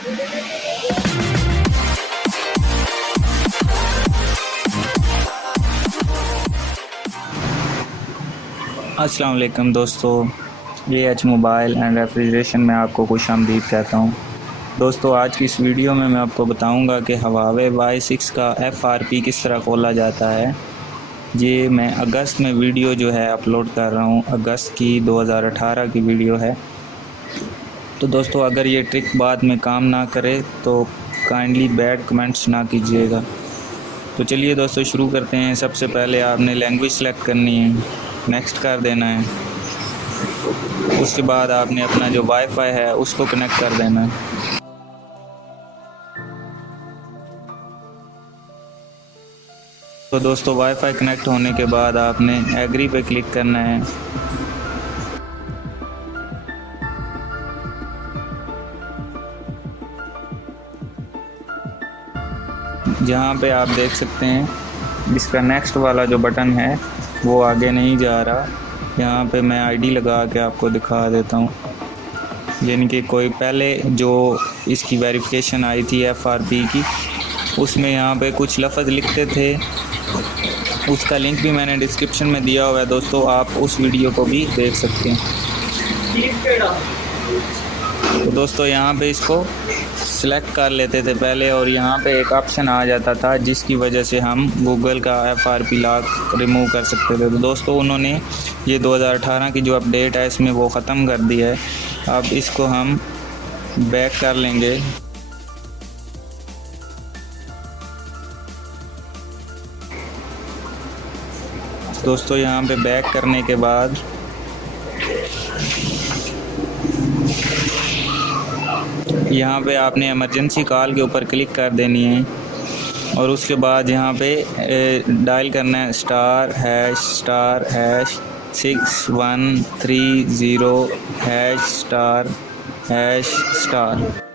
अस्सलाम वालेकुम दोस्तों, एएच मोबाइल एंड रेफ्रिजरेशन में आपको खुशामदीद कहता हूँ। दोस्तों, आज की इस वीडियो में मैं आपको बताऊंगा कि हवावे Y6 का FRP किस तरह खोला जाता है। ये मैं अगस्त में वीडियो जो है अपलोड कर रहा हूँ, अगस्त की 2018 की वीडियो है। तो दोस्तों, अगर ये ट्रिक बाद में काम ना करे तो काइंडली बैड कमेंट्स ना कीजिएगा। तो चलिए दोस्तों शुरू करते हैं। सबसे पहले आपने लैंग्वेज सेलेक्ट करनी है, नेक्स्ट कर देना है। उसके बाद आपने अपना जो वाईफाई है उसको कनेक्ट कर देना है। तो दोस्तों, वाईफाई कनेक्ट होने के बाद आपने एग्री पे क्लिक करना है। जहाँ पे आप देख सकते हैं इसका नेक्स्ट वाला जो बटन है वो आगे नहीं जा रहा। यहाँ पे मैं आईडी लगा के आपको दिखा देता हूँ, यानी कि कोई पहले जो इसकी वेरिफिकेशन आई थी FRP की, उसमें यहाँ पे कुछ लफ्ज़ लिखते थे। उसका लिंक भी मैंने डिस्क्रिप्शन में दिया हुआ है दोस्तों, आप उस वीडियो को भी देख सकते हैं। तो दोस्तों, यहाँ पे इसको सिलेक्ट कर लेते थे पहले, और यहाँ पे एक ऑप्शन आ जाता था जिसकी वजह से हम गूगल का FRP लॉक रिमूव कर सकते थे। तो दोस्तों, उन्होंने ये 2018 की जो अपडेट है इसमें वो ख़त्म कर दी है। अब इसको हम बैक कर लेंगे। दोस्तों, यहाँ पे बैक करने के बाद यहाँ पे आपने इमरजेंसी कॉल के ऊपर क्लिक कर देनी है, और उसके बाद यहाँ पे डायल करना है *##6130###।